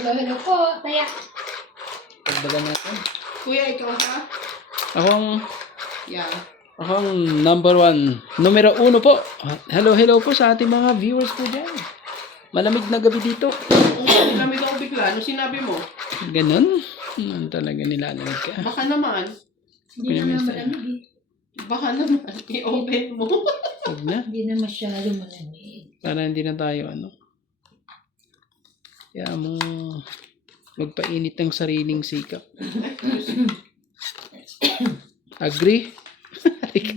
Hello po. Taya. Pagdagan natin. Kuya, ikaw ha? Ako Yeah. ang number 1. Numero 1 po. Hello po sa ating mga viewers po dyan. Malamig na gabi dito. Kami daw bigla. Ano sinabi mo? Ganun. Talaga nilalamig ka. Baka naman. Hindi naman malamig eh. Baka naman. I-open mo. Huwag na. Hindi na masyado malamig. Para hindi na tayo Kaya mo magpainit ng sariling sikap. Agree?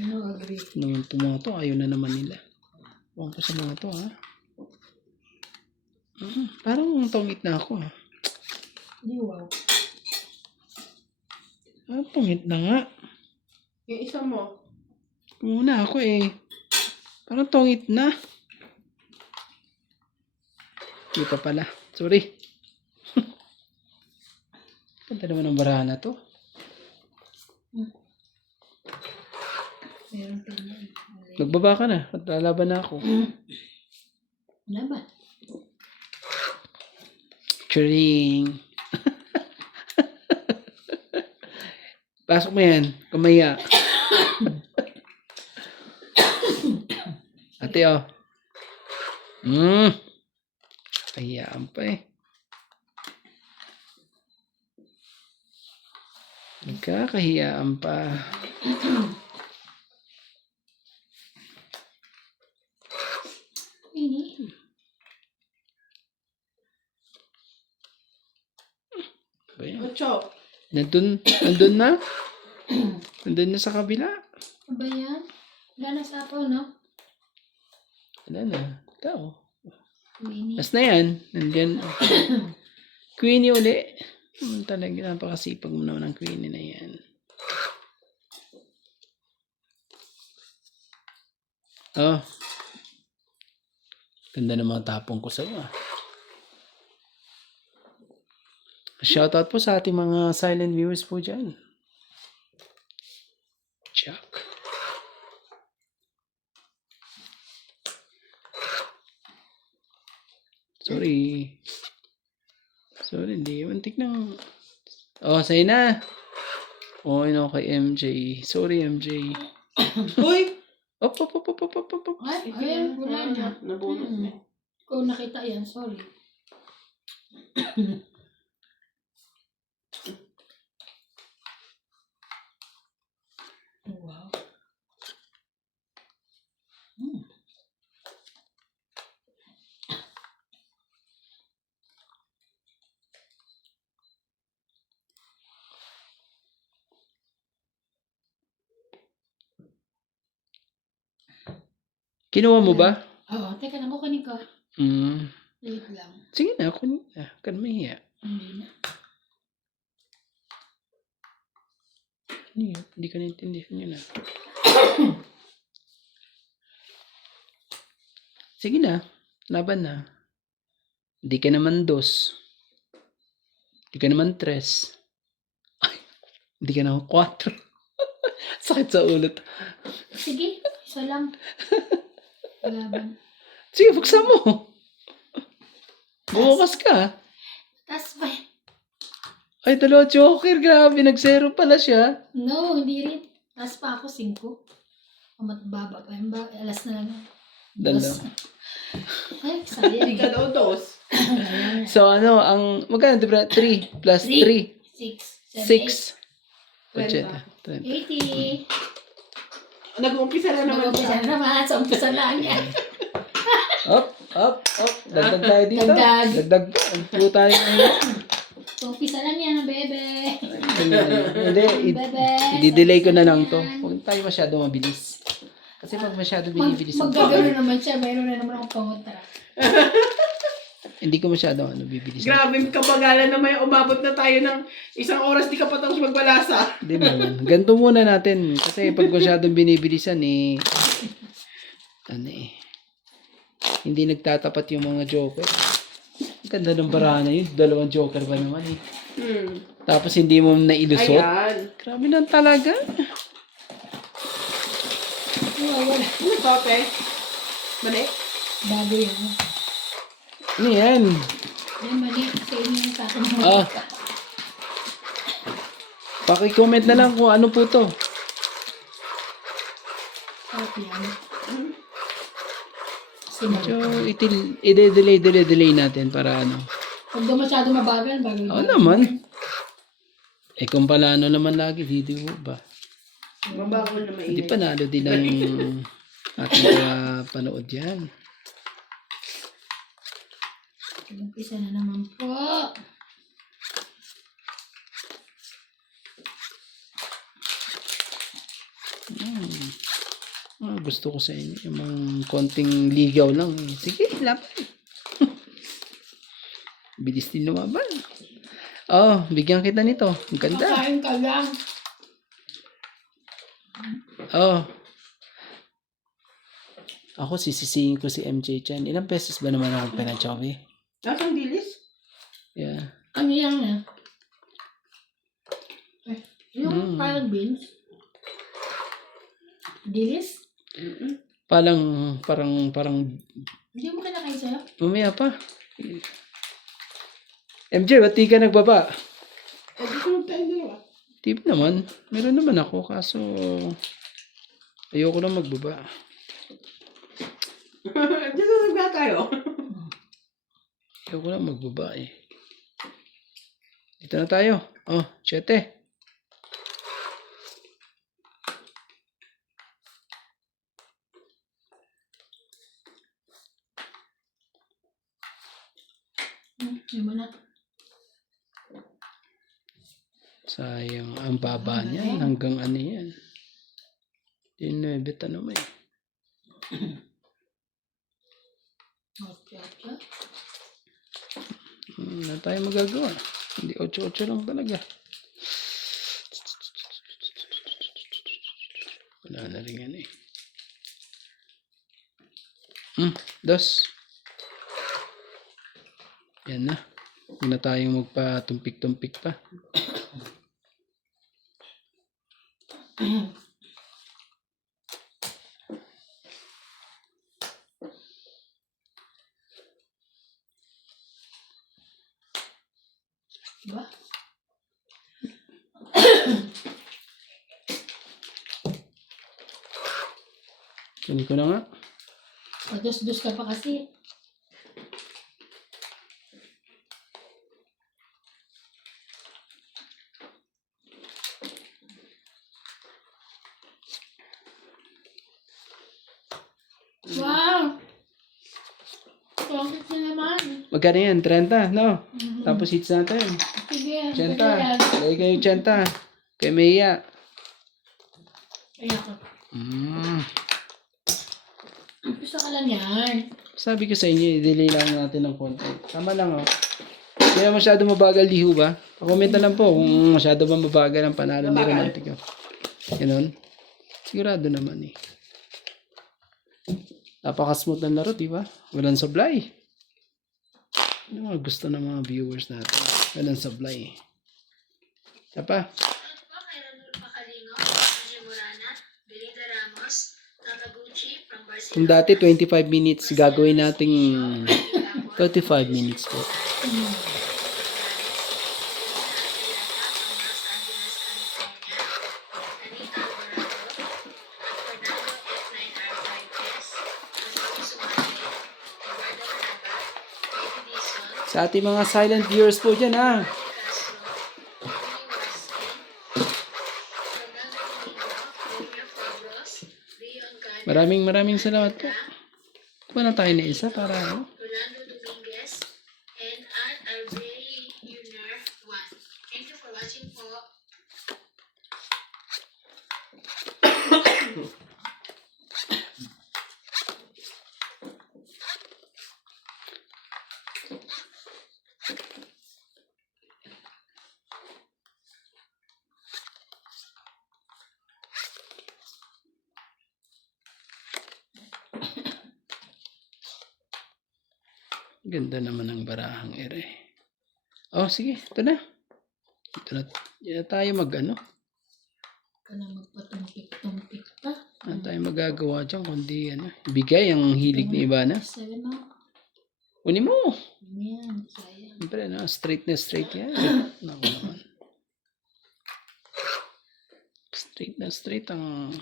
No, agree. Naman po mga to, ayaw na naman nila. Huwag ko sa mga to, ha? Parang tungit na ako, ha? Wow. Tungit na nga. Yung isa mo. Muna ako, eh. Parang tungit na. Hindi pa pala. Sorry. Punta naman ang barahan na to. Meron pa naman. Nagbaba ka na. At lalaban na ako. Wala ba? Churing. Pasok mo yan. Kamaya. Ate, oh. Kahiyaan pa eh. Nagkakahiyaan pa. Ini. Ba yan? Ocho. Nandun na? Nandun na sa kabila? Ano ba yan? Wala na sa ato, no? Wala na. Ikaw. Ini. Mas na yan. Nandiyan. Queenie uli. Talaga napakasipag mo naman ang Queenie na yan. Oh. Ganda ng mga tapong ko sa'yo, ah. Shoutout po sa ating mga silent viewers po dyan. Chuck. Sorry. Sorry, hindi. Mantik na. Oh, sa'yo na. Oh, kay MJ. Sorry, MJ. Uy! Op. Ay, ayun, wala na. Nabunot na. Kung nakita yan, sorry. Wow. Kinuha mo ba? Oo, teka lang, kukunin ko. Wait lang. Sige na, kunin na. Kan mahiya. Hindi na. Hindi ka naintindihan yun, ah. Sige na. Laban na. Hindi ka naman 2. Hindi ka naman 3. Ay, hindi ka naman 4. Sakit sa ulo. Sige, isa lang. Laban. Sige, buksan mo. Bukas ka. Tas pa. Ay, 2 joker. Grabe, nag-0 pala siya. No, hindi rin. Tas pa ako 5. Matbaba pa. Alas na lang. 2. Ay, sayang. Ika daw dos. So, ang, magkano, diba? 3 plus 3. 6. 6. Budget. 80. Nag-uumpisa na naman Nag-umpisa siya. na naman. Sa umpisa lang yan. Up. Dagdag tayo dito. Dagdag. Dagdag. Ang tayo ngayon. Sa umpisa lang yan, bebe. Hindi, Bebe. i-delay ko na lang to. Huwag tayo masyado mabilis. Kasi pag masyado binibilis ang Maggagano naman siya. Mayroon na naman akong pangontra. hindi ko masyado bibilis. Grabe, kabagalan naman yung umabot na tayo ng 1 oras di ka pa tapos magbalasa. Hindi naman. Ganito muna natin. Kasi pag masyadong binibilisan hindi nagtatapat yung mga joker. Ang ganda ng barahan na yun. 2 joker ba naman eh. Tapos hindi mo nailusot. Ayan. Grabe lang talaga. Wala. Ano ba, pe? Mali? Bago yan. Ano yan? Yan, mali. Sa inyo yung tatanong. Ah, paki-comment na lang kung ano po to. Sarap yan. So, Sinarap. i-delay natin para ano. Pag daw masyado mabagal, bagal. Oo naman. Eh kung pala ano naman lagi, video ba? Mabakol na Hindi mainit. panalo din ang ating panood yan. Umpisa na naman po. Gusto ko sa inyo yung mga konting ligaw lang. Sige, laban. Bilis din lumaban. Oh, bigyan kita nito. Ang ganda. Kakain ka lang. Oh. Ako sisisihin ko si MJ Chan. Ilang pesos ba naman ako pinatsabi? Nasang dilis? Yeah. Ano yan eh? Yung Mm. parang beans. Dilis? Parang, Hindi mo kinakain sa'yo? mamaya pa. MJ, ba't di ka nagbaba? Eh, di ko nagtayin dalawa. Tip naman. Meron naman ako, kaso ayoko lang magbaba. Dito nagba tayo. Ayoko lang magbaba eh. Dito na tayo. Oh, 7. Yung na. Sayang. Ang baba niyan. Hanggang ano yan. Yung 9 ano may. Okay, okay. Wala tayo magagawa. Hindi 8-8 lang talaga. Wala na rin yan eh. Dos. Yan na. Huwag na tayong magpatumpik-tumpik pa. Diba? Kunin ko na nga. Pados-dos ka pa kasi. Wow! Bakit na naman? Magkano yan? 30, no? Mhm. Tapos hits natin. Sige, 80. ganyan. Lagay kayo 80. Kay Maya. Kaya ka. Umpisa ka lang yan. Sabi ko sa inyo, i-delay lang natin ng konti. Tama lang, oh. Kaya masyado mabagal, di ho ba? Pa-comment na lang po kung masyado ba mabagal ang panalo ni Romantic. Ganun. Sigurado naman eh. Napaka-smooth ng laro, di ba? Walang sablay. Ano mga gusto ng mga viewers natin? Walang sablay. Tapa. Kung dati 25 minutes, gagawin nating 35 minutes po. Sa ating mga silent viewers po dyan, ha? Maraming salamat po. Kuha na tayo na isa para ano? Rolando Dominguez and RRJ Junior 1. Thank you for watching po. Ganda naman ng barahang ere. Oh, sige. Ito na. Ito na. Yan na tayo mag-ano. Ka na magpatumpik-tumpik pa. Ano tayo magagawa dyan kundi ano. Bigay ang hilig ni Ivana. 7 na. Kunin mo. Yan, sayang. Siyempre, no? Straight na straight yan. Naku naman. Straight na straight ang...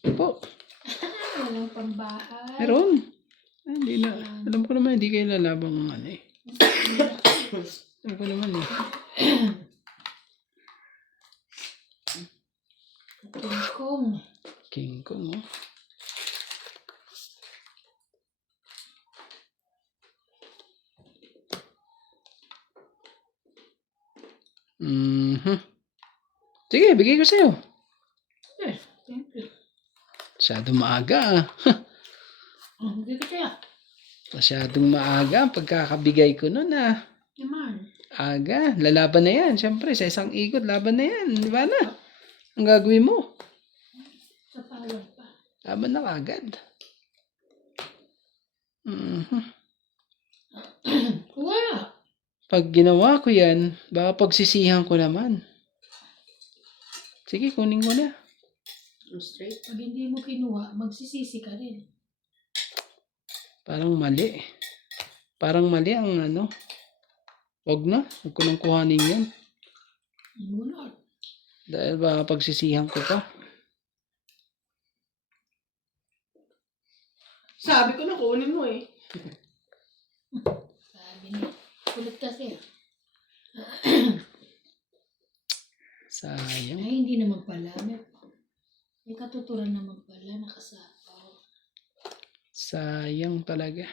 Ito po. Walang pambahay. Meron. Ay, hindi na. Alam ko naman, hindi kayo lalabang ano eh. Alam ko naman eh. King Kong. King Kong, oh. Sige, bigay ko sa'yo. Eh, thank you. Masyadong maaga ah. Hindi ko kaya. Masyadong maaga ang pagkakabigay ko nun ah. Naman. Aga, lalaban na yan. Siyempre, sa isang ikot, laban na yan. Di ba na? Ang gagawin mo. Sa pawag pa. Laban na kagad. Wala. Pag ginawa ko yan, baka pagsisihan ko naman. Sige, kunin ko na. Straight. Pag hindi mo kinuha, magsisisi ka rin. Parang mali. Parang mali ang ano. Wag na. Huwag ko nang kuhanin yan. Muna. Dahil baka pagsisihan ko pa. Sabi ko na kunin mo eh. Sabi niya. Kulit kasi. Sayang. Ay, hindi naman pala. May katuturan naman pala. Nakasapaw. Sayang talaga.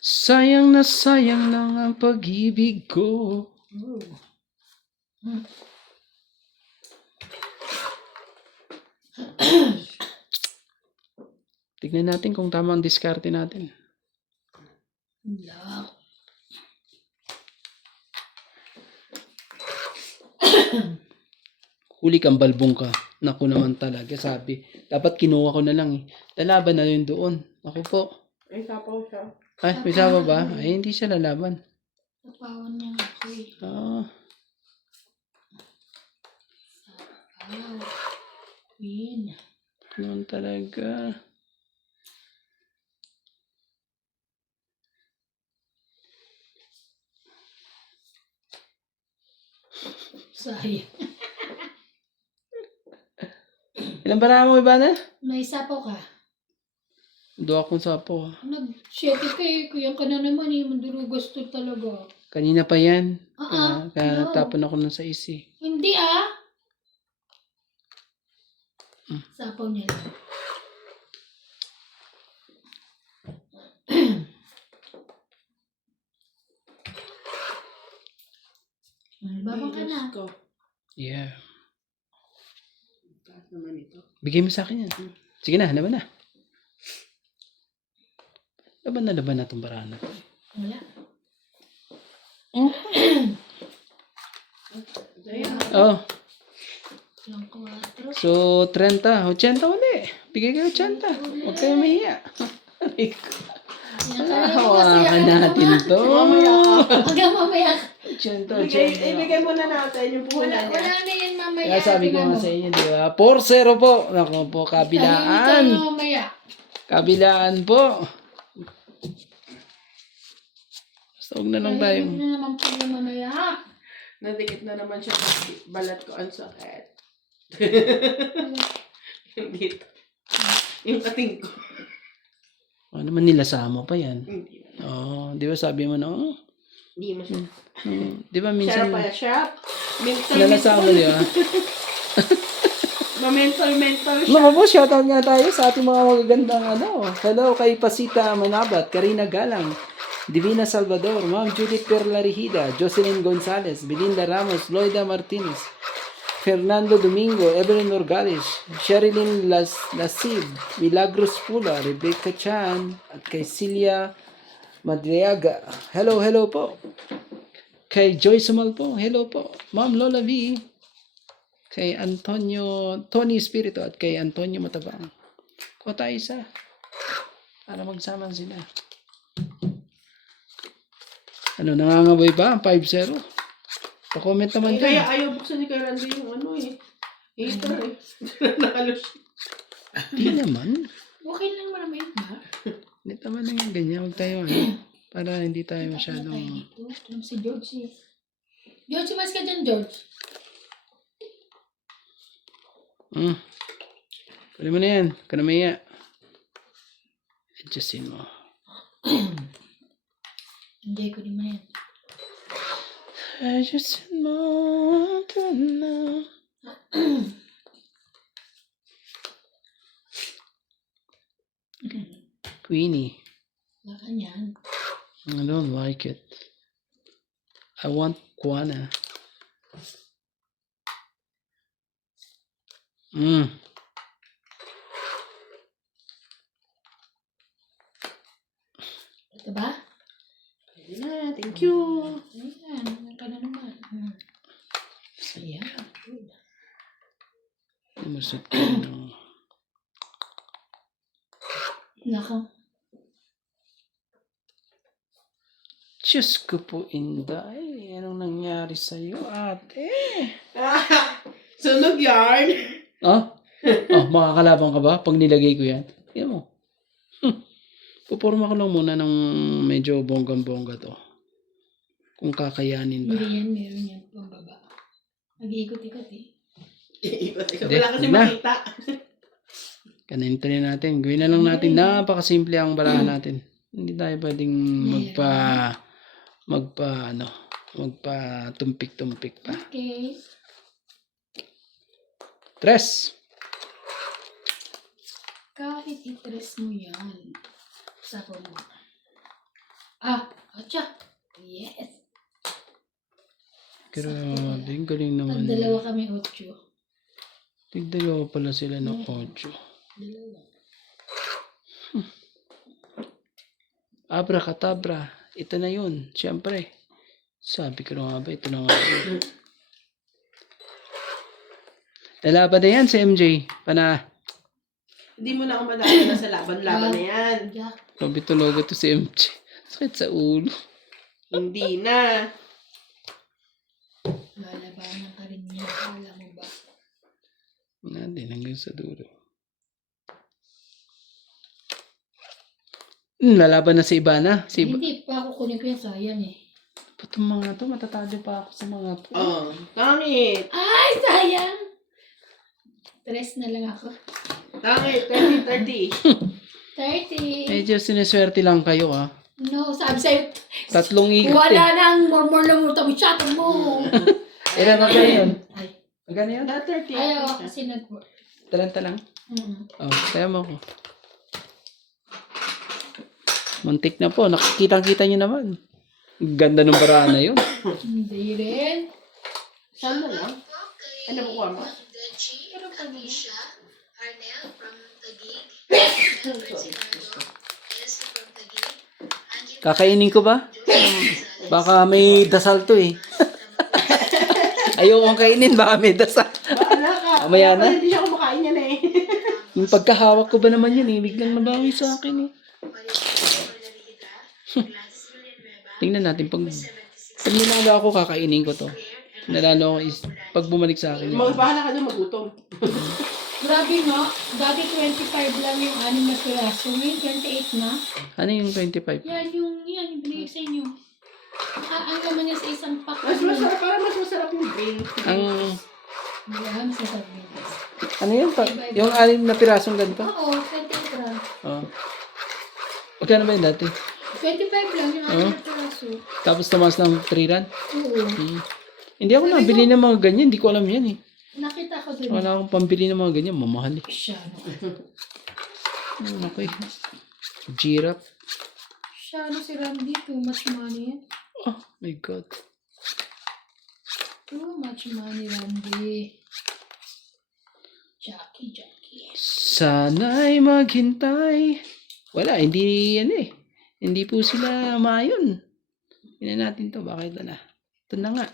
Sayang na sayang lang ang pag-ibig ko. Oh. Tignan natin kung tama ang diskarte natin. Wala. Huli kang balbong ka. Naku naman talaga, sabi. Dapat kinuha ko na lang eh. Lalaban na yun doon. Ako po. Ay, sapaw siya. Ay, may sama ba? Ay, hindi siya lalaban. Tapawan niya ako eh. Ah, Sapaw. Queen. noon talaga. Sayang. Ilan ba mo iba na? May sapaw ka. Dua akong sapo. Nag-7 kayo. Kuya ka na naman eh. Mandurugas to talaga. Kanina pa yan. Kaya no. natapon ako ng sa isi. Hindi ah. Sapaw niya lang. Babang ka na. Diyos ko. Yeah. Taas naman ito. Bigay mo sa akin yan. Sige na, laban na. Laban na itong barahan na to. Wala. Ayan. Oh, Lang 4. so 30. 80 uli. Bigay kayo 80. Huwag kayo mahiya. Hawakan natin to. Hanggang mamaya. 80, Ibigay muna natin yung puhunan niya. Wala na yan mamaya. Kaya sabi ko nga sa inyo, di ba? 4-0 po. Naku po, Tayo kabilaan. mamaya. Kabilaan po. Basta huwag na lang tayo. Tayo na naman pala mamaya. Nadikit na naman siya sa balat ko. Ang sakit. Yung dito. Yung kating ko. Ano naman nilasama pa yan? Hindi. Oo, di ba sabi mo na, oh, Hindi mo siya. di ba minsan, Sarap pa siya. nilasama di ba? Mental siya. Naku po, shoutout nga tayo sa ating mga magagandang ano. Hello kay Pasita Manabat, Karina Galang, Divina Salvador, Ma'am Judith Perlarihida, Jocelyn Gonzalez, Belinda Ramos, Loida Martinez, Fernando Domingo, Evelyn Norgales, Sherilyn Lasib, Milagros Pula, Rebecca Chan, at kay Celia Madriaga. Hello po. Kay Joy Sumal po, hello po. Ma'am Lola V. Kay Tony Espiritu at kay Antonio Matabang. Kuha tayo isa. Para magsama sila. Ano, nangangaboy ba ang 5-0? Pa-comment naman Kaya dyan. ayaw buksan ni Kay Randy yung ano eh. Hater eh. Nalo siya. Di naman. Okay lang naman may iba. Hindi naman na yung ganyan. Huwag tayo para hindi tayo Tayo masyadong... dito. Ito si George eh. George, mas ka dyan, George. Pwede mo na yan. Ka na maya. Adjustin mo. Hindi ko din mo yan. Adjustin mo. Ito na. Queenie. Wala ka niyan. I don't like it. I want Quana. Ito ba? Pwede na, thank you. Ayan, ano ka na naman. Ayan. Good. Masot ko ng... Nako. Diyos ko po, Inday. Anong nangyari sa'yo, ate? Sunog yarn. Ah? Makakalabang ka ba pag nilagay ko yan? Yan mo. Puporma ko lang muna ng medyo bonggang-bongga to. Kung kakayanin ba. Meron yan. Pambaba. Nag-iikot-ikot eh. Hindi, Wala kasi wag na. makita. Kaninto na natin. Gawin na lang natin. Napakasimple ang barahan natin. Hindi tayo pwedeng magpa tumpik-tumpik pa. Okay. 3. Kahit i-press mo yan. Sapo mo. Atcha. Yes. Grabe, ang galing naman. Pag dalawa kami 8. Tigdalawa pala sila ng 8. Dalawa. Abracadabra. Ito na yun. Siyempre. Sabi ko na nga ba, ito na nga yun. Lalaban na yan si MJ. Pana. Hindi mo na ako madala sa laban-laban na yan. Jack. Logo to si MJ. Sakit sa ulo. Hindi na. Lalabanan ka rin niya. Alam mo ba? Natin hanggang sa dulo. Lalaban na si Ivana. Hindi pa ako kunin ko yan. Sayang eh. Itong mga to, matatalo pa ako sa mga to. Oh, tangit. Ay, sayang! 3 na lang ako. Tangit, 30. 30. Medyo sineswerte lang kayo No, sabi sa'yo, 3 ikot wala nang murmur lang mo. Tabi chat mo. Ilan ang gano'n yun? Ay, Ang gano'n yun? 30. ayaw kasi nag-work. Talanta lang. Mm. Kaya mo ko. Muntik na po. Nakikita-kita nyo naman. Ganda ng baraan na yun. Hindi rin. Saan na lang? Okay. Ano po mo? Dechi, Alicia, Arnel from Taguig, Francisco, Elsie from Taguig, Angie Kakainin ko ba? Gonzalez, Baka may dasal to eh. Ayokong kainin. Baka may dasal. Baala ka. Mamaya na. Hindi siya kumakain yan eh. Yung pagkahawak ko ba naman yun eh. Biglang nabawi sa akin eh. Tingnan natin pag nilaga ako kakainin ko to. Nalalo ako pag bumalik sa akin. Magbahala ka doon magutom. Grabe nga. Dati 25 lang yung 6 na piraso. Ngayon 28 na. Ano yung 25? Yan yung binigay sa inyo. Ang laman niya sa isang pack. Mas masarap, parang mas masarap yung green. Ang Yan, sa sabihin. ano yun? Yung 6 na pirasong ganito? Oo, 28 lang. Oo. Magkano ba yun dati? 25 lang yung 6 na piraso. Tapos tumaas ng 3 rand? Oo. Hindi ako nabili ng mga ganyan. Hindi ko alam yan eh. Nakita ko din. Wala akong pambili ng mga ganyan. Mamahal eh. Siya. Okay. Giraffe. Siya, si Randy. Too much money yan. Oh my God. Too much money, Randy. Jackie. Sana'y maghintay. Wala, hindi yan eh. Hindi po sila mayon. Hindi natin to. Bakit ito na? Ito na nga.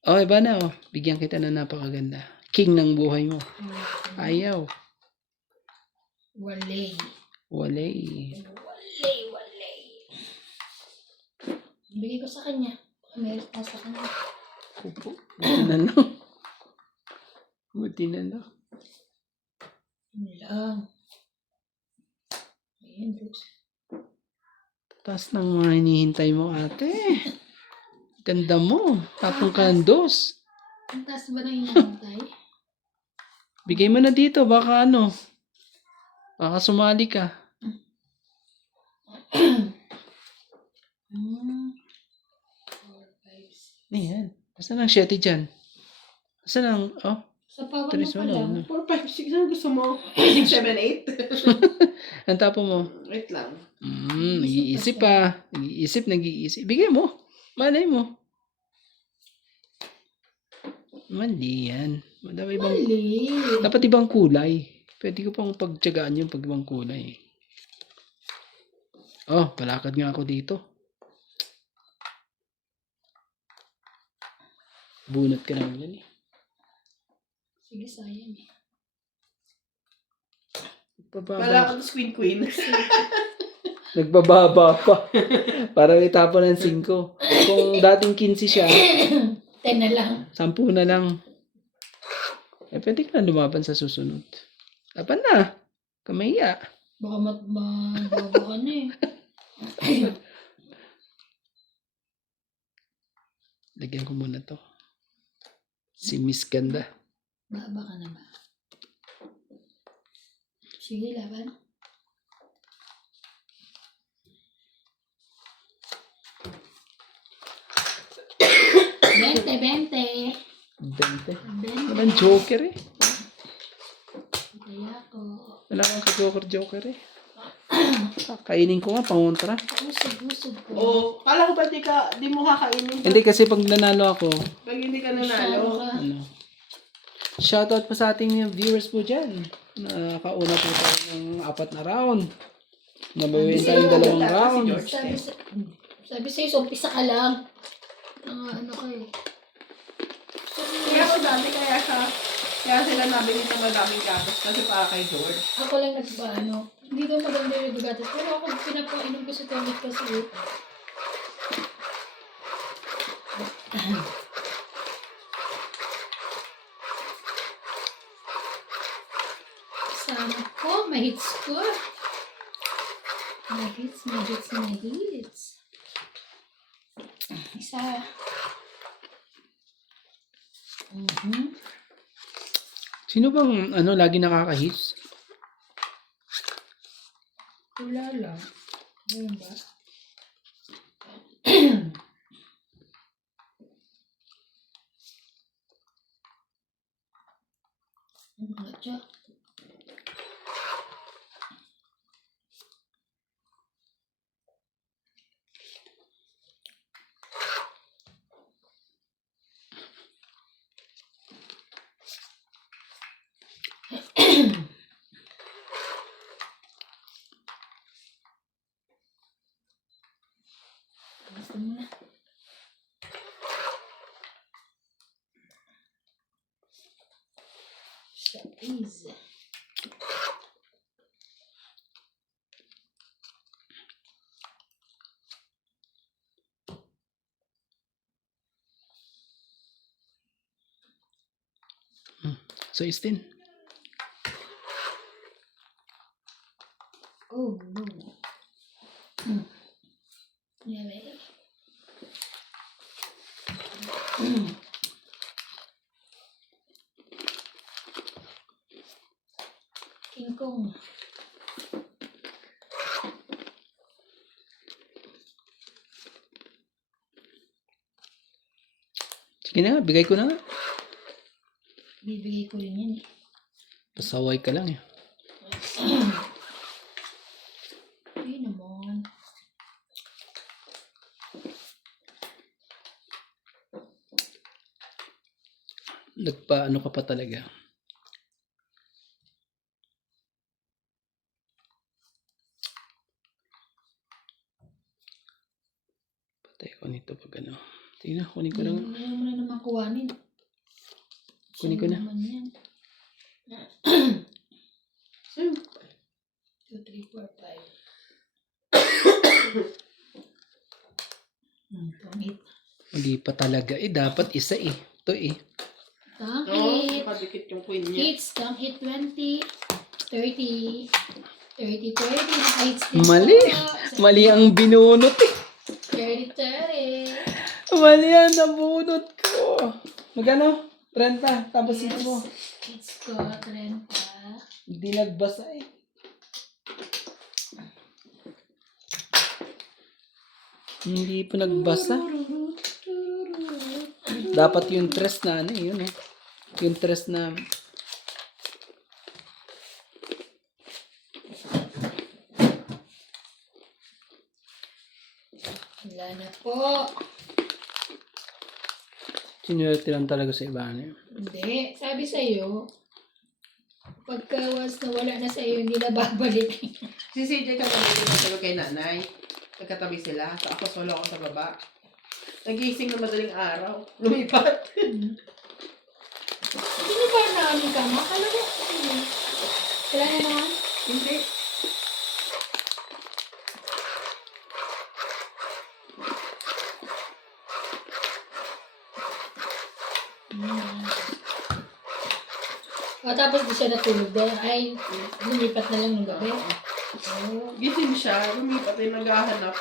Okay ba na oh? Bigyan kita na napakaganda. King ng buhay mo. Ayaw. Walay. Walay. Bigay ko sa kanya. Meron pa sa kanya. Kupo. Ito na lang. Buti na lang. Yun lang. Ayan, Diyos. Taas ng mga hinihintay mo, ate. Ganda mo. Tapong kandos. Ang taas ba na hinahintay? Bigay mo na dito. Baka ano. Baka sumali ka. Hmm. 4, 5, 6. Ayan. Asan ang 7 dyan? Asan ang... Oh. Sa pawan mo Tulis pa mo lang. na. 4, 5, 6. Ano gusto mo? 6, 7, 8? Ang tapo mo. Wait lang. Nag-iisip pa. Nag-iisip. Bigay mo. Malay mo. Mali yan. Mali. Dapat ibang kulay. Pwede ko pang pagtyagaan yung pag ibang kulay. Oh, palakad nga ako dito. Bunot ka naman yan eh. Sige, sayang eh. Wala ka to queen. Nagbababa pa. Para itapon ng 5. Kung dating 15 siya, 10 na lang. 10 na lang. Eh, pwede ka na lumaban sa susunod. Laban na. Kamaya. Baka mabago ka na eh. Lagyan ko muna to. Si Miss Ganda. Baba ka na ba? Sige, laban. Bente. 20. Bente. Walang joker eh. Kaya ko. Wala kang ka-joker eh. Kainin ko nga, pangontra. Usog ko. Oh, kala ko ba di mo kakainin? Hindi kasi pag nanalo ako, Pag hindi ka Masyado nanalo. ka. ano, shoutout po sa ating viewers po dyan. Nakauna po tayo ng 4 na round. Nabawin tayong 2 round. Sabi sa'yo, so umpisa ka lang. Ano kayo? Kaya ako dati, kaya sila nabili ng madaming gatos kasi para kay George. Ako lang hindi daw maganda yung bigatas. Pero ako pinapainom ko si Tomit kasi. Sana ko, ma-hits ko. Ma-hits. Isa. Sino bang lagi nakaka-hits? Wala lang. Ganun ba? Ano siya? Gusto mo na. Please. So, Istin. Oh, no. Yeah, King Kong. Sige na nga, bigay ko na nga. Bibigay ko rin yan eh. Pasaway ka lang eh. Hindi naman. Nagpaano ka pa talaga. Patay ko nito pag ano. Tingnan, kunin ko na nga. Hindi mo na naman kuhanin. Kunin ko na. Naman yan. So, 2, 3, 4, 5. Tomit. Hindi pa talaga eh. Dapat isa eh. Ito eh. Come No, eat. nakadikit yung queen niya. Eats, come eat 20, 30, 30, 30. Naka-eats din Mali. po. Mali ang binunot eh. 30, 30. Mali ang nabunot ko. Magkano? 30. Tapos ito mo. Eats ko, 30. Hindi nagbasa eh. Hindi pa nagbasa. Dapat yung tres na ano yun eh. Yung tres na Wala na po. sinurte lang talaga sa iba ano yun. Hindi. Sabi sa'yo, pagka once na wala na sa'yo, hindi na babalik. Si CJ kagabi na kay nanay. Nagkatabi sila. Tapos wala ako sa baba. Nagising na madaling araw. Lumipat. Sino ba namin ka? Makala ko. Wala na naman. Hindi. O tapos di siya natulog dahil ay lumipat na lang ng gabi. Oh. Gising siya. Lumipat ay naghahanap.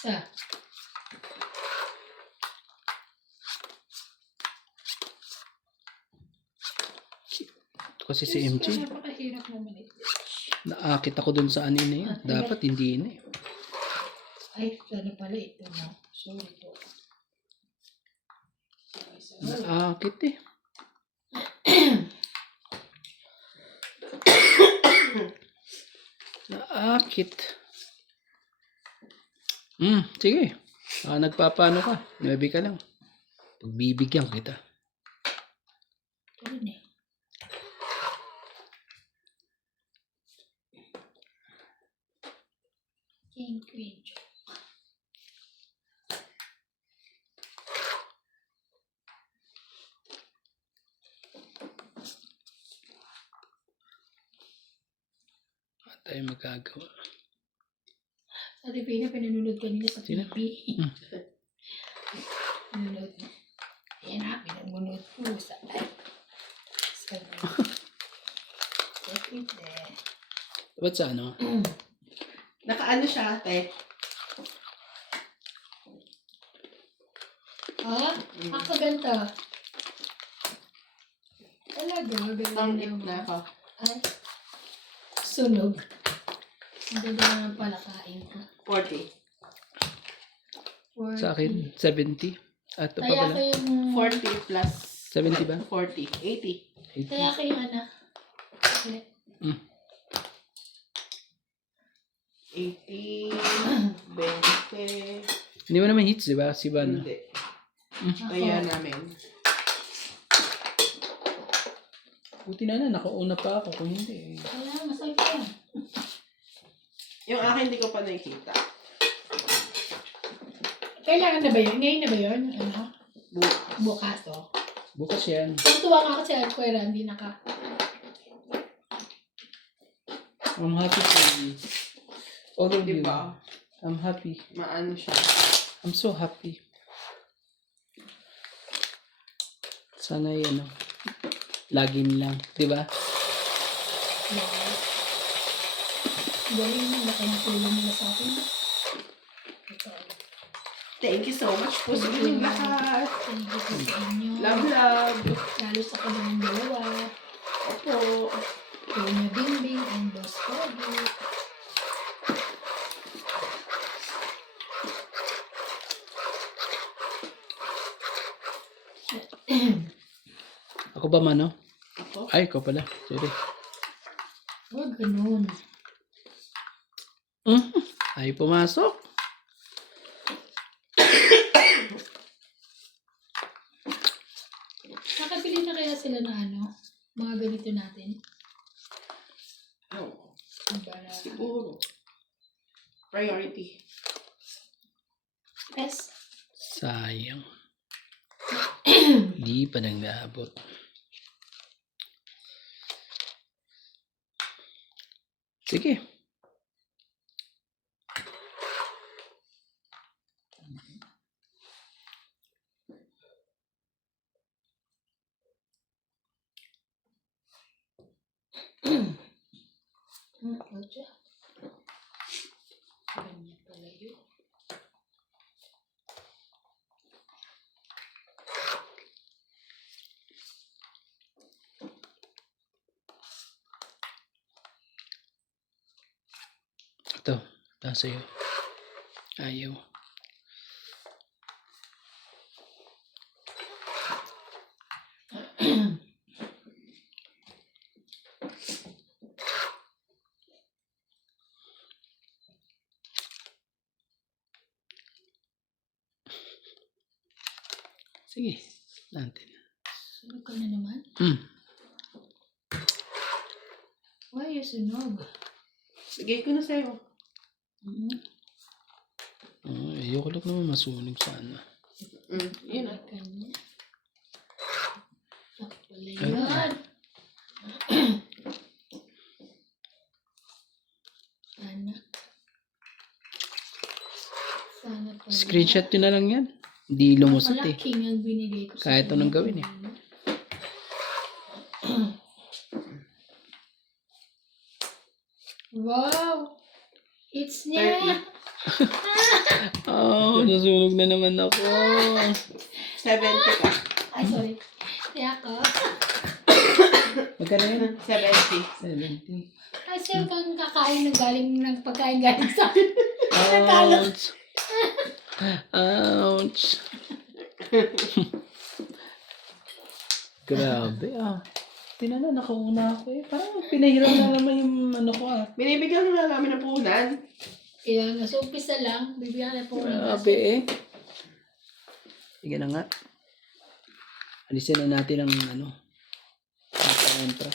Sa. Ito kasi si MJ. Napakahirap naman ito. Naakit ako dun sa ani na yun. Dapat hindi yun eh. Ay, ano pala ito na. Sorry po. Naakit eh. Naakit. Sige. Nagpapano ka. 9 ka lang. Pagbibigyan kita. Ayun eh. King, queen, Tayo magagawa. Sa TV na pinanunod kanina sa Sino? TV. Pinunod. Ayan na, pinanunod ko sa secret eh. Ba't sa ano? Nakaano siya, ate? Ha? Ako ganito. Talaga, Ang ganun na ako. Ay, sunog. Ang ganda naman pala kain ko. 40. Sa akin, 70. At pa Kaya pala. ko yung... 40 plus 70 ba? 40. 80. 80. Kaya ko yung ano. Okay. 80. 20. Hindi mo naman hits, di ba? Si Van. Hindi. Kaya namin. Buti na nakauna pa ako. Kung hindi. Kaya masakit yan. Yung akin, hindi ko pa nakikita. Kailangan na ba yun? Ngayon na ba yun? Ano? Bu- Bukas oh. Bukas yan. Tuwa nga kasi Alquera, hindi naka... I'm happy for you. All of you. Diba? I'm happy. Maano siya. I'm so happy. Sana ano. Lagim lang. Di ba? Galing na, laki ng tulong nila sa akin. Ito. Thank you so much po sa inyong lahat. Thank you po sa inyo. Love, love. Lalo sa kanilang dalawa. Opo. Kuya Bingbing and Boss Pogi. Ako ba mano? Ako? Ay, ikaw pala. Sorry. Huwag ganun. Ay, pumasok. Nakabili na kaya sila na ano? Mga ganito natin. Oo. Para... Siguro. Priority. Yes. Sayang. Di pa nang naabot. Sige. Ocho. Ganyan pala yun. Ito. Nasa iyo. Ayaw. Sige. Natin. Sunog ka na naman. Why you sunog? Bigay ko na sa'yo. Ayoko lang naman masunog sana. Yun na. Ganyan. Wala yan. Anak. Sana pala. Screenshot nyo na lang yan. Hindi lumusot eh. King ang binigay ko sa Kahit anong gawin eh. Wow! It's niya! Oh, nasunog na naman ako. 70 ka. Ay, sorry. Kaya ako. Magkano yun? 70. 70. Kasi kang kakain ng galing ng pagkain galing sa akin. Natalo. Ouch. Ouch. Grabe ah. Tinala, nakauna ako eh. Parang pinahiram na naman yung ano ko ah. Binibigyan na namin ng puhunan. Kaya nga, so umpisa lang, bibigyan ka na po. Grabe eh. Sige na nga. Alisin na natin ang ano. Naka-entra.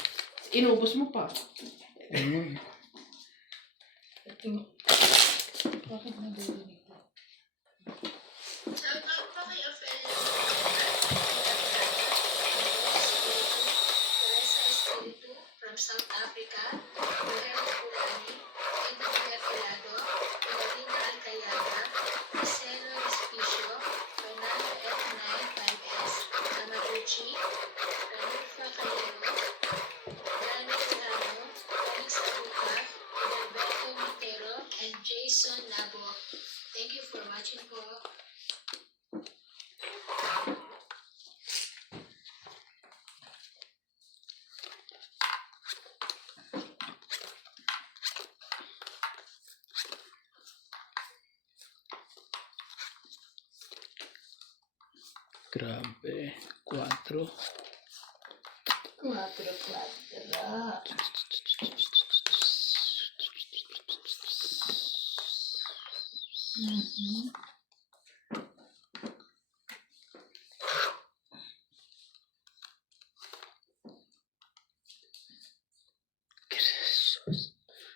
Inubos mo pa. Ayun. Ito. Bakit nabibigyan ko? Shout out po kay Ophelia Teresa Espiritu from South Africa, Rogelio Pulani, Edwin Filado, Eladina Alcayada, Marcelo Respicio, Fernando F95S, Amaguchi, Ranufa Calero, Dani Tejano, Felix Abuca, Adalberto Montero, and Jason Nabo. Thank you for watching po. Grabe. 4. 4.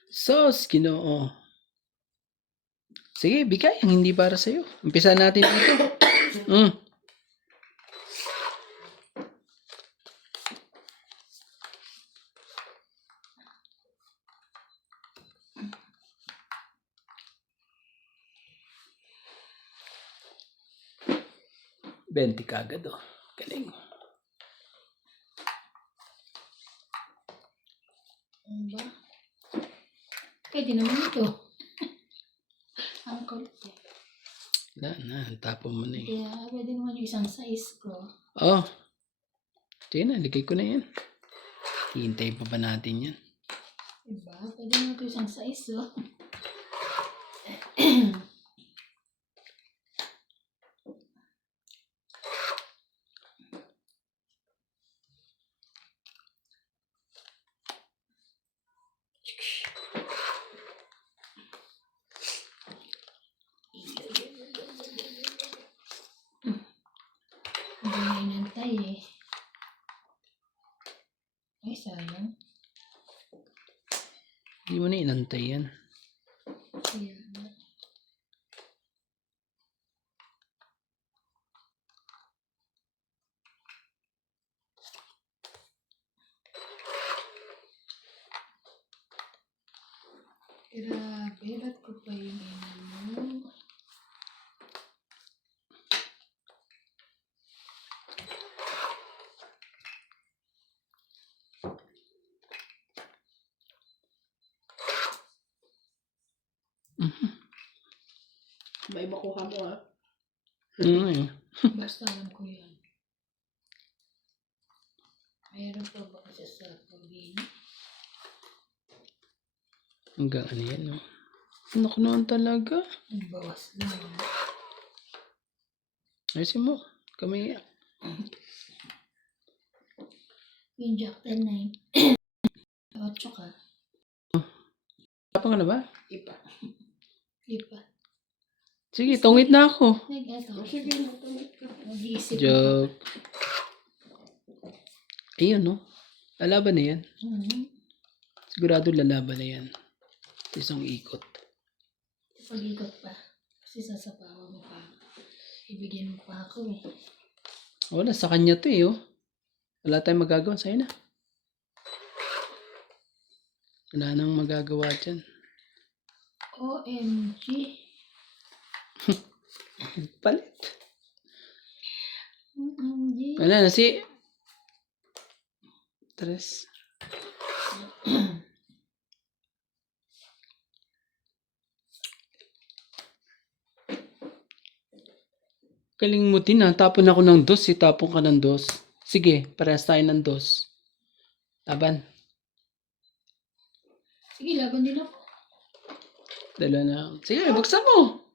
Sos, Ginoo. Sige, bigay ang hindi para sa'yo. Umpisa natin dito. Mm. Benti kagad oh. Galing. Ano ba? Pwede naman ito. Ang kulit eh. Wala na, tapon mo na eh. Kaya pwede naman yung isang size ko. Oh. Sige na, ligay ko na yan. Hihintayin pa ba natin yan? Diba? Pwede naman ito isang size oh. Hindi na inantay eh. Ay, sayang. Hindi mo na inantay yan. Kaya nga. Grabe, ba't ko pa yung ano? May makuha mo ah. Basta alam ko yan. Mayroon pa ba kasi sa pabini? Hanggang ano yan, no? Anak naman talaga. Ang bawas lang. Ayusin mo. Kami, Yung Jack 10-9. 8 ka. tapang ka na ba? Ipa. Ipa. Sige, tungit na ako. Nag-ato. Sige, matamit ka. Mag-iisip Joke. Ayun, no? Lalaban na yan. Sigurado lalaban na yan. Isang ikot. Pag-ikot pa. Kasi sasapawa mo pa. Ibigyan mo pa ako eh. Wala, sa kanya to eh, oh. Wala tayong magagawa. Sa'yo na. Wala nang magagawa dyan. OMG. Palit. OMG. Wala na si... Tres. Galing mo din ah. Tapon ako ng dos. Tapon ka ng dos. Sige, parehas tayo ng dos. Laban. Sige, laban din ako. Dala na. Sige, buksan mo.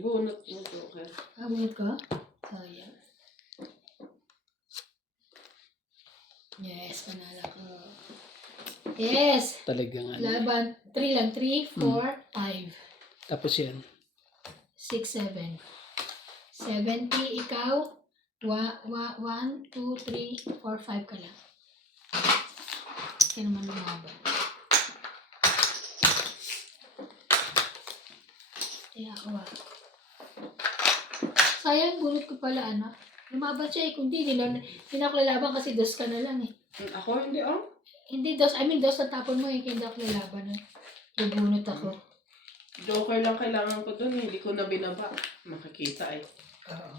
Bunot mo to. Okay. Awal ka? Sayang. Yes, panala ko. Yes! Talagang ano. Laban. 3 lang. 3, 4, 5, Tapos yan. 6, 7. 70, ikaw. 1, 2, 3, 4, 5 ka lang. Kaya naman lumaban. Kaya ako ah. Sayang, bunot ko pala ano. Lumaban siya eh. Kung di, hindi na ako lalaban kasi dos ka na lang eh. Ako hindi ah. Hindi dos, I mean dos na tapon mo eh. Kaya hindi ako lalaban eh. Bubunot ako. Joker lang kailangan ko dun. Hindi ko na binaba. Makikita eh. Oo.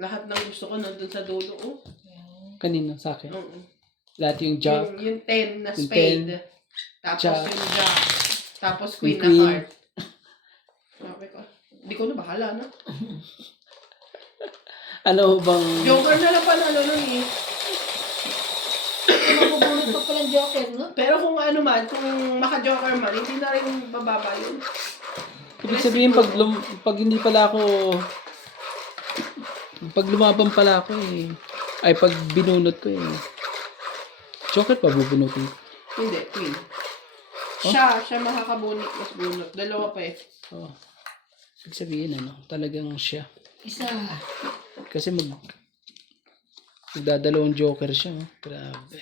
Lahat ng gusto ko nandun sa dulo. Oh. Kanino? Sa akin? Oo. Lahat yung jack. Yung 10 na Yung spade. 10, Tapos jack. yung jack. Tapos queen na queen. heart. Sabi ko, hindi ko na bahala na. Ano bang... Joker na lang panalo nun eh. Mabubunot pa palang joker, no? Pero kung ano man, kung maka-joker man, hindi na rin bababa yun. Ibig sabihin, pag hindi pala ako... Pag lumaban pala ako eh. Ay, pag binunot ko eh. Joker pa bubunutin ko. Hindi, queen. Siya makakabunot, mas bunot. Dalawa pa eh. Oh. Ibig sabihin, ano, talagang siya. Isa. Kasi magdadalawang joker siya. Oh. Grabe.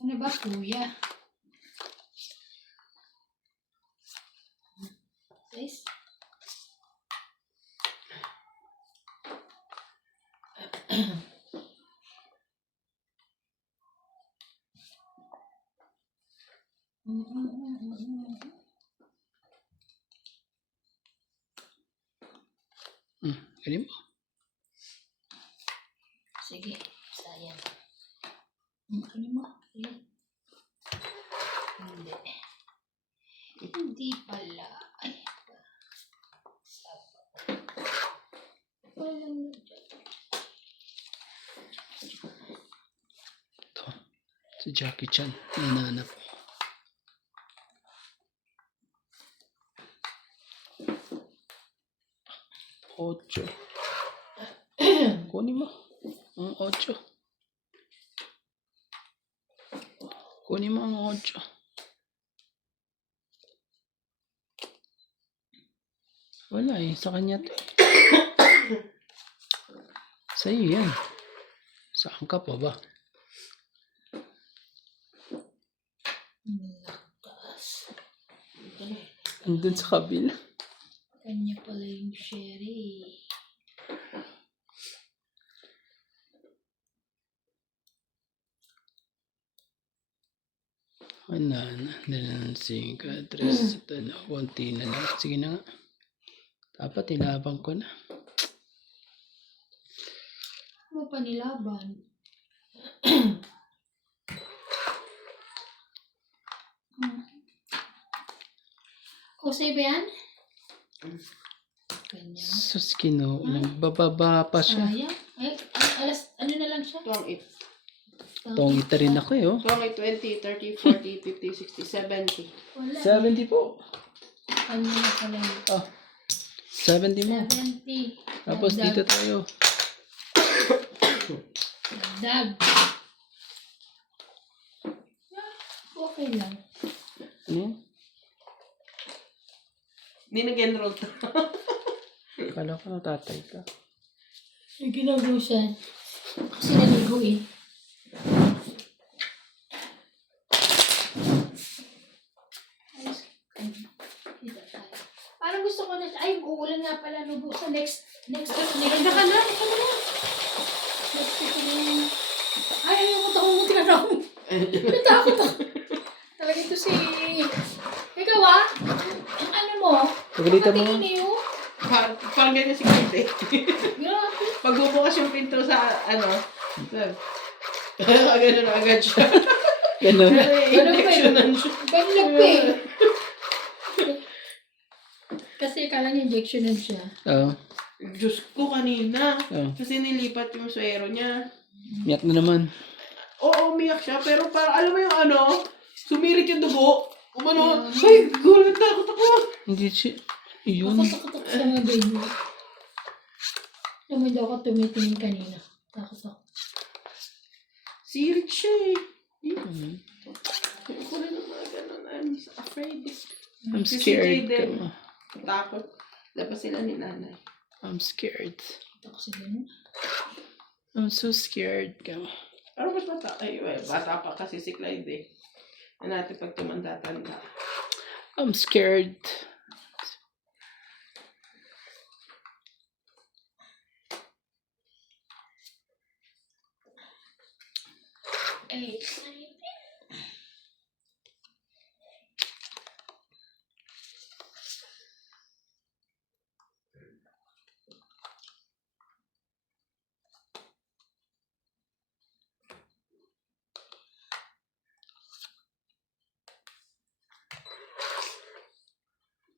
Ano ba, kuya? Guys? Galing mo. Sige, sayang. Ano mo? Ayan. Hindi. Hindi pala. Ay. Walang Ito. Si Jackie Chan. Hinahanap. Ocho. Kunin mo. Ang 8. Kunin mo ang 8. Wala eh. Sa kanya to. Sa'yo yan. Saan ka pa ba? taas. Andun sa kabila. Kanya pala yung sherry. Anan, 5, 3, konti na lang. Sige na nga. Dapat inabang ko na. Ano pa nilaban? Kusay ba yan? Ganyan. Sus, Ginoo, nagbababa pa siya. Sayang. Ay, alas, ano na lang siya? Tuwang it. Tongita rin ako eh, oh. Tuwang it 20, 30, 40, 50, 60, 70. Wala. 70 po. Ano na pala yun? Ah, 70 mo. 70. Tapos Dagdag. dito tayo. Dagdag. Okay lang. Ano yan? Hindi nag-enroll to. Kala ko natatay ka. May ginagawa siya. Kasi naligo eh. Ayos. Dito tayo. Parang gusto ko na siya. Ay, uulan nga pala. No, sa next next. Ganda ka na. Next week na yun. Ay, tinatakot ako. Natakot ako. Talaga ito si... Ikaw ah? Ano mo? Pagalitan mo. Patingin niyo. Parang ganyan si Kate. Grabe. Pag bubukas yung pinto sa, ganun na agad siya. Ganun. Injectionan siya. Ganlag pa eh. Kasi kala niya injectionan siya. Oo. Diyos ko kanina. Oo. Kasi nilipat yung suero niya. Miyak na naman. Oo, umiyak siya. Pero parang, alam mo yung sumirit yung dugo. Umano, ay, gulat na ako. Hindi siya. Yun. Ako takot ako sa mga baby. Naman daw ako tumitingin kanina. Takot ako. Sirit siya eh. Mhm. Ako rin ang mga ganun. I'm afraid. I'm Kasi scared. Jaden, Ka. takot. Labas sila ni nanay. I'm scared. Takot sa ganun. I'm so scared. Ka. Pero mas bata. Ay, bata pa kasi si Clyde eh. Na natin pag tumanda-tanda. I'm scared. Eh,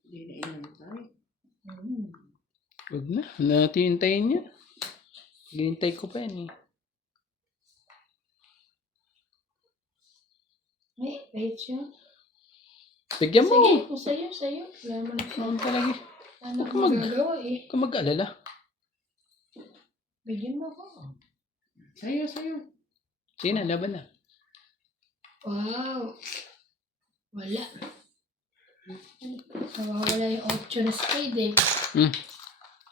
Hindi na inantay. Huwag na. Natin hintayin niya. Hintay ko pa yan eh. wait siya. Bigyan mo. Sige, kung sa'yo. Wala mo na siya. Ano talaga? Ano Huwag ko mag- magagawa eh. Huwag ka mag-alala. Bigyan mo ako. Sa'yo. Sige na, laban na. Wow. Wala. Nawawala yung 8 na speed eh.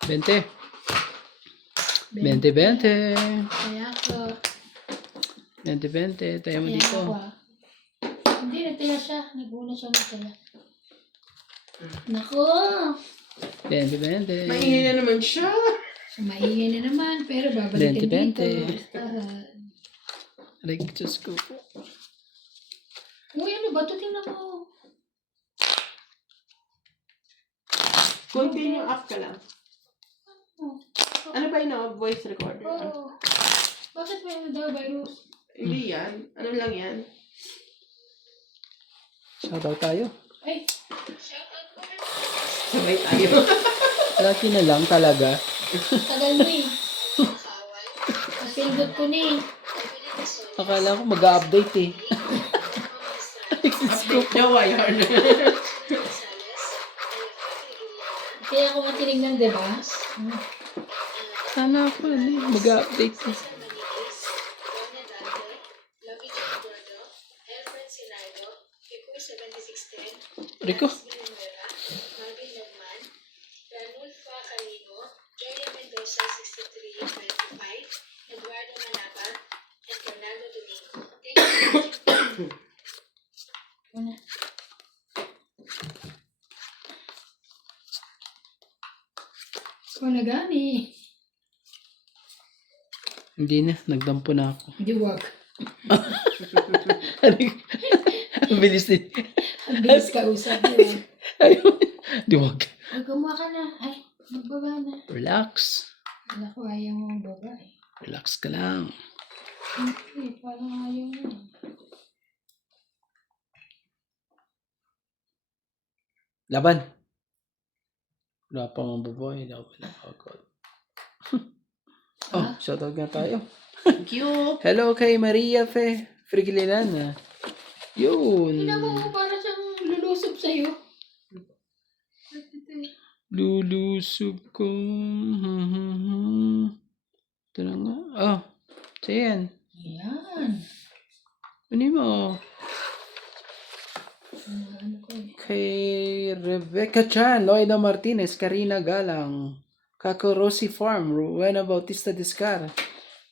20. 20. Kaya ako. 20. Tayo mo Kaya dito. ako ah. Hindi, nagtaya siya. Naguna siya nagtaya. Naku! 20. Maingay na naman siya. Maingay na naman, pero babalikan 20. dito. Basta. Aray, Diyos ko po. Uy, ano ba ito? Tingnan mo. Continue up ka lang. Oh. Ano ba yun? Voice recorder? Oh. Bakit may ano daw, virus? Hindi yan. Ano lang yan? Shoutout tayo. Ay, Sabay tayo. Laki na lang talaga. tagal mo eh. Napindot ko na eh. Akala ko mag-update eh. Jawa yarn. Kaya ako nga tinignan, di ba? Sana ako mag-update eh. Rico. Una. Wala gani. Hindi na, nagdampo na ako. Hindi, wag. Ang bilis din. Ang bilis ka usap yun. Ayun. Di wag. Ay, gumawa ka na. Ay, magbaba na. Relax. Wala ko ayaw mong baba eh. Relax ka lang. Hindi, parang ayaw mo. Laban. Wala pa mga babae. Laban. Oh, God. Oh, shoutout nga tayo. Thank you. Hello kay Maria Frigilana. Yun. Tingnan mo, para siyang lulusob sa'yo. Lulusob ko. Ito na nga. Oh, so yan. Ayan. Ano mo? Ano ko eh. Kay Rebecca Chan, Loida Martinez, Karina Galang, Kako Rossi Farm, Rowena Bautista Discar,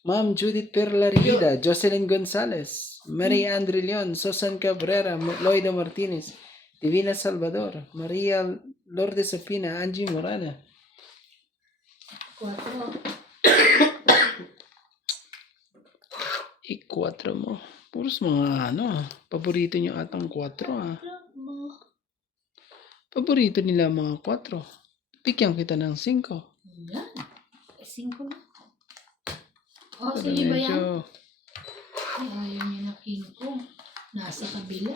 Ma'am Judith Perlarida, Jocelyn Gonzalez, Maria Andre Leon, Susan Cabrera, Loida Martinez, Divina Salvador, Maria Lourdes Sapina, Angie Morana. 4. 4 mo. Puros mga paborito nyo atang 4 Paborito nila mga 4. Bigyan kita ng 5. Ayan. 5 na. Oh, sige ba yan? Ay, ayaw niya na king ko. Nasa kabila.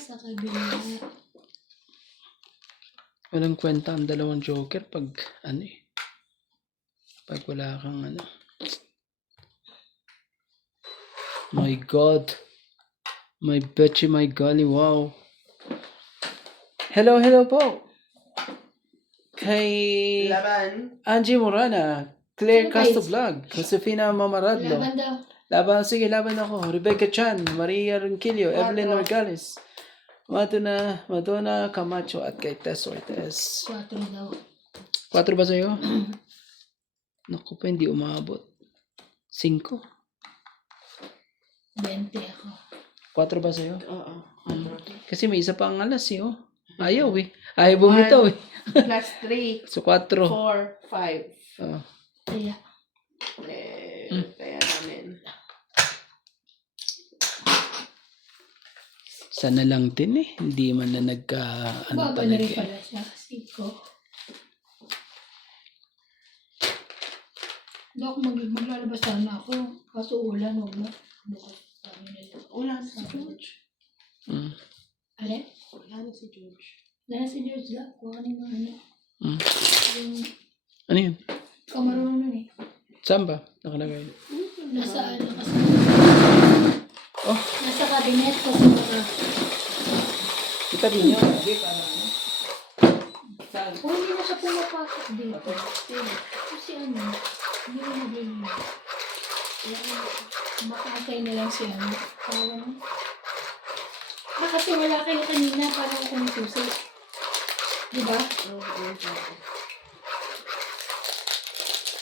Sa kabila. Walang kwenta ang dalawang joker pag pag wala kang My God. My betchy, my golly, wow. Hello po. Kay Laban. Angie Morana, Claire Sino Castro kayo? Vlog, Josefina Mamaradlo. Laban daw. Sige, laban ako. Rebecca Chan, Maria Ronquillo, Evelyn Orgales, Madonna Camacho, at kay Tess Ortiz. 4 daw. 4 ba sa'yo? Naku pa, hindi umabot. 5? 20 ako. 4 ba sa'yo? Oo. Kasi may isa pa ang alas oh. Ayaw Ayaw bumitaw Plus 3, So 4. 4, 5. Oh. Kaya. Kaya namin. Sana lang din Hindi man na Baba na rin pala siya. 5. Hindi ako maglalabas sana ako. Kaso ulan, huwag na. Wala na si George. Alin? Wala na si George. Wala si George lang. Kuha ka naman Yung Ano yun? ikaw marunong nun Saan ba? Nakalagay. Nasa kasi. Oh. Nasa cabinet kasi Kita din yun. Saan? hindi na siya pumapasok dito. Kasi hindi na naglilinis. Makakay na lang siya. Kasi wala kayo kanina para ako nasusi. Diba?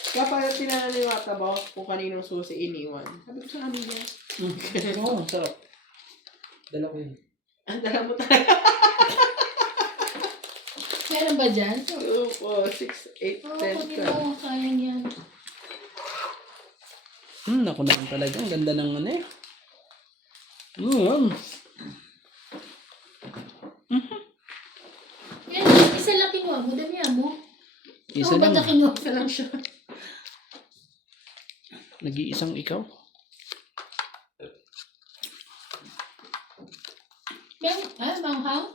Kaya pala tinananiwata ba kung kaninong susi iniwan? Sabi ko sa amin yan. Oo, sarap. Dala ko yun. Ang dala mo talaga. Meron ba dyan? 2, 4, 6, 8, Oo, 10, kunin mo. Kaya niyan. Naku naman talaga. Ang ganda ng Yan, isa lang kinuha mo. Damihan mo. Isa Oo, lang. ba't kinuha? Isa lang siya. Nag-iisang ikaw. Manghang?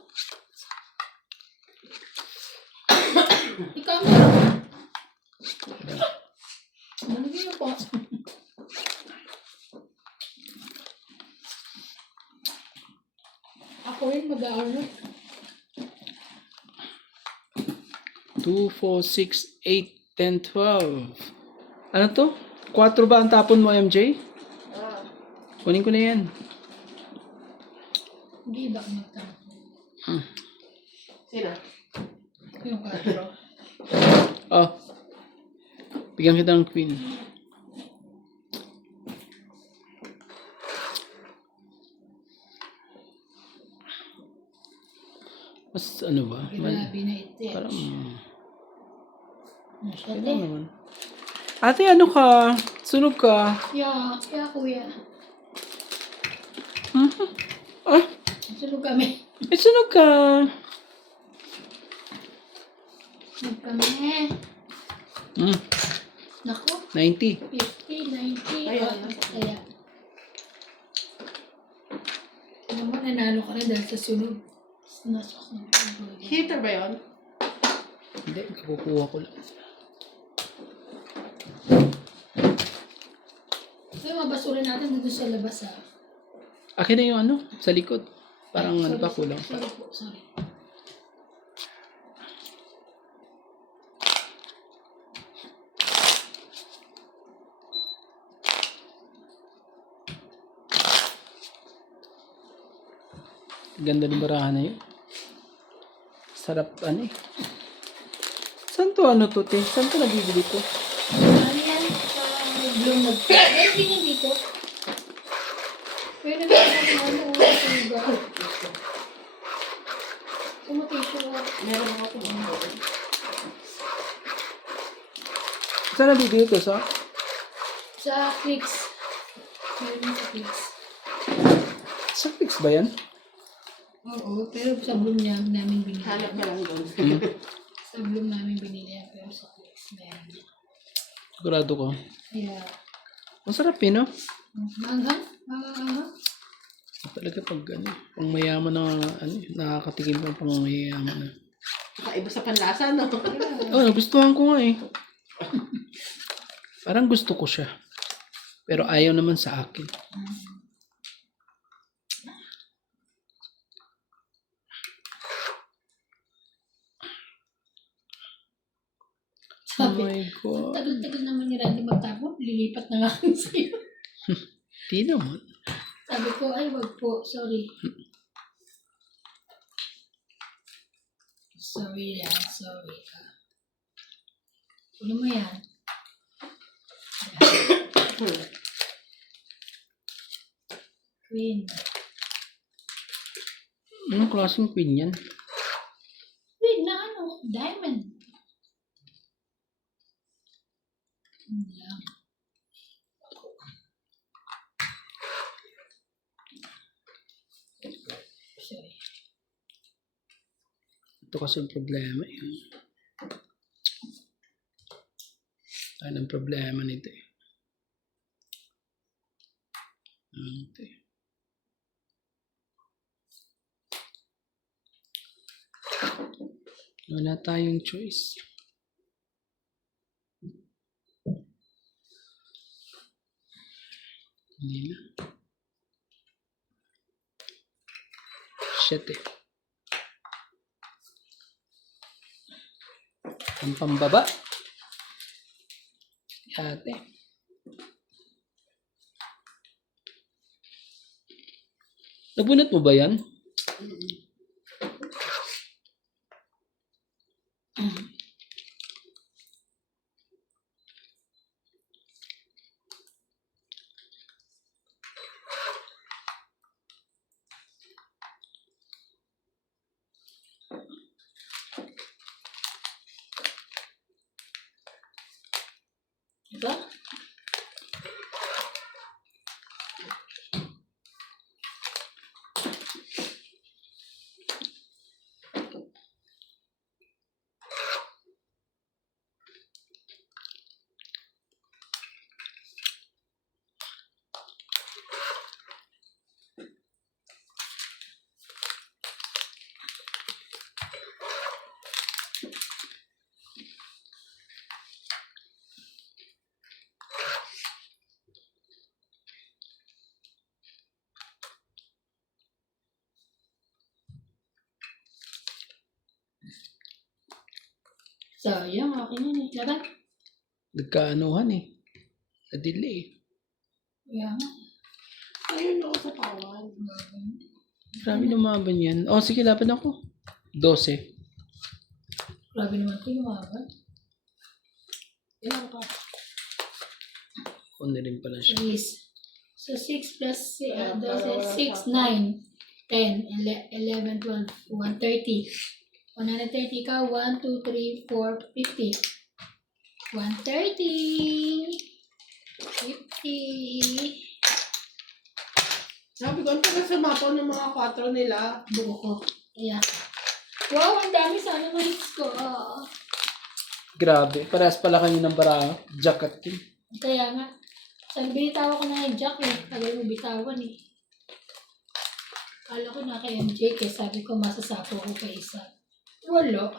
Ikaw na. Malagay po. Ako rin mag-aaral. 2, 4, 6, 8, 10, 12. Ano to? 4 ba ang tapon mo, MJ? Kunin ko na yan. Hindi ba magtampo? Sino? Yung 4. Oh. Bigyan kita ng queen. Mas ano ba? Grabe na ito. Parang... Masyado Kailan naman? Ate, ano ka? Sunog ka. Yeah, kuya. Ah, Sunog kami. sunog ka. Sunog kami. Hmm, Naku, 90. 50, 90. Ayan. Kaya. Ano mo, nanalo ka na dahil sa sunog. Nasok na. Heater ba yun? Hindi, kukuha ko lang. Ay, mabasura natin dito sa labas ah. Akin na yung ano, sa likod. Parang ano Sorry, pa, kulang. Sorry po, sorry. Ganda ng barahan na yun. Sarap ano eh. Saan to ano to, te? Saan to nabibili to? Ano yan? Bloom na. Meron din yan dito. Pero ano sa lugar. Kumatisyo ko. Meron ako ito. Saan nabibili to, sa? Sa Clicks. Meron din sa Clicks. Sa fix ba yan? Oo, pero sa Bloom namin binili. Hanap ka lang doon. Sa Bloom namin binili yan, pero sa Clicks meron din. Sigurado ko. Kaya, Masarap eh, no? manghang? Manghang? Talaga pag ano, pang mayaman na, ano, nakakatikim pa pang mayaman na. Kakaiba sa panlasa, no? Oh, nagustuhan ko nga eh. Parang gusto ko siya. Pero ayaw naman sa akin. Oh Sabi, my God. tagal-tagal naman ni Randy magtapon, lilipat na nga kami sa'yo. Di naman. Sabi ko, ay wag po, sorry. Sorry yan, sorry. Kunin mo yan. Queen. Anong klaseng queen yan? Queen na ano? Diamond. Yun lang. Sorry. Ito kasi yung problema eh. Anong problema nito eh. Ito eh. Wala tayong choice. Hindi na. Shit eh. Ang pambaba. Ate. Nabunot mo ba yan? Diba? Sayang, akin yan eh. Laban? Nagkaanuhan eh. Nadili eh. Kaya nga. Ayun ako sa tawan. Grabe lumaban yan. Oh, sige, laban ako. 12. Grabe naman ito yung maban. Ilan ka? Ako na rin pala siya. Is. So 6 plus 12, 6, 9, 10, 11, 12, 130. 130 ka, 1, 2, 3, 4, 50. 130. 50. Sabi ko, ang tagal sumapaw ng mga 4 nila. Buo ko. Kaya. Wow, ang dami sana ma-hits ko. Grabe. Parehas pala kayo ng bara. Jacket din. Kaya nga. Sabi, binitawan ko na yung jack eh. Tagal mo bitawan eh. Kala ko na kay MJ kaya sabi ko masasapo ko pa isa. Wala.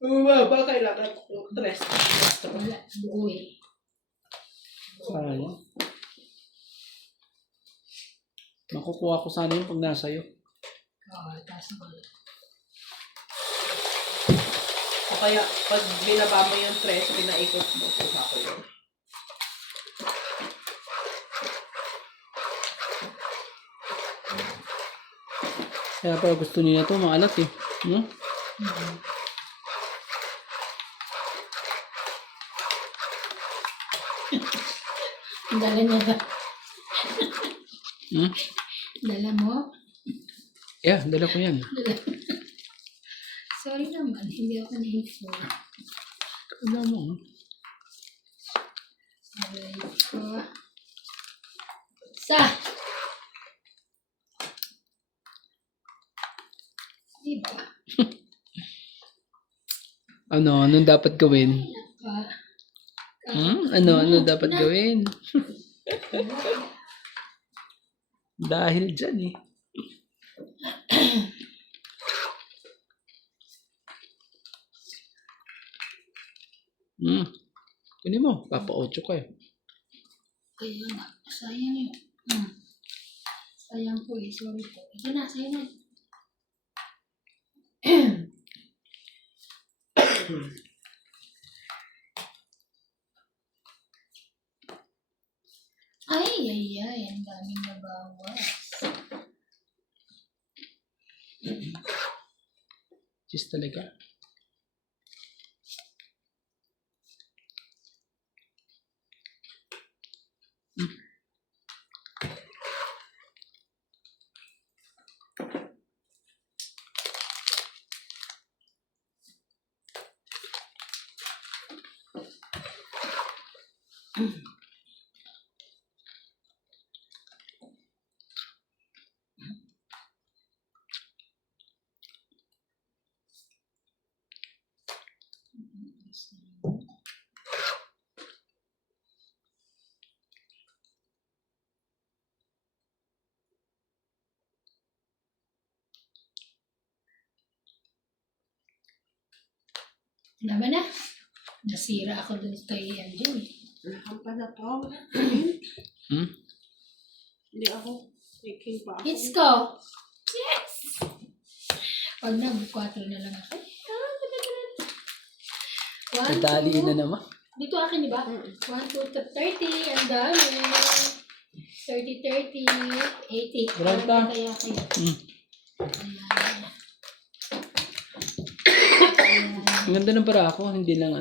Ba, kailangan ko 3. Wala. Buo eh. Sayang. Makukuha ko sana yung pag nasa iyo. Taas wala. O kaya, pag binaba mo yung 3, pinaikot mo, kuha ko yun. Kaya pala gusto niya ito, maalat eh. Hmm? Ang dala niya ba? Hmm? Dala mo? Yeah, dala ko yan. Sorry naman, hindi ako na-inform. Dala mo. Aray ko. Sa! Diba? Anong dapat gawin? Naka. Ano dapat gawin? Dahil dyan eh. Kunin mo, papa-8 ka eh. Kaya nga, sayang yun. Sayang po eh, sorry po. Ito na, sayang na. Ay, ang daming nabawas. Cheese talaga. Naman na. Nasira ako dun kay MJ. Lakan pa na to. Hindi ako. Taking pa ako. Hits ko. Yes! Pag na, 4 na lang ako. Nadali na naman. Dito akin, di ba? 1, 2, 30. Ang dami. 30, 80. Granta. Kaya. Ang ganda ng para ako, hindi lang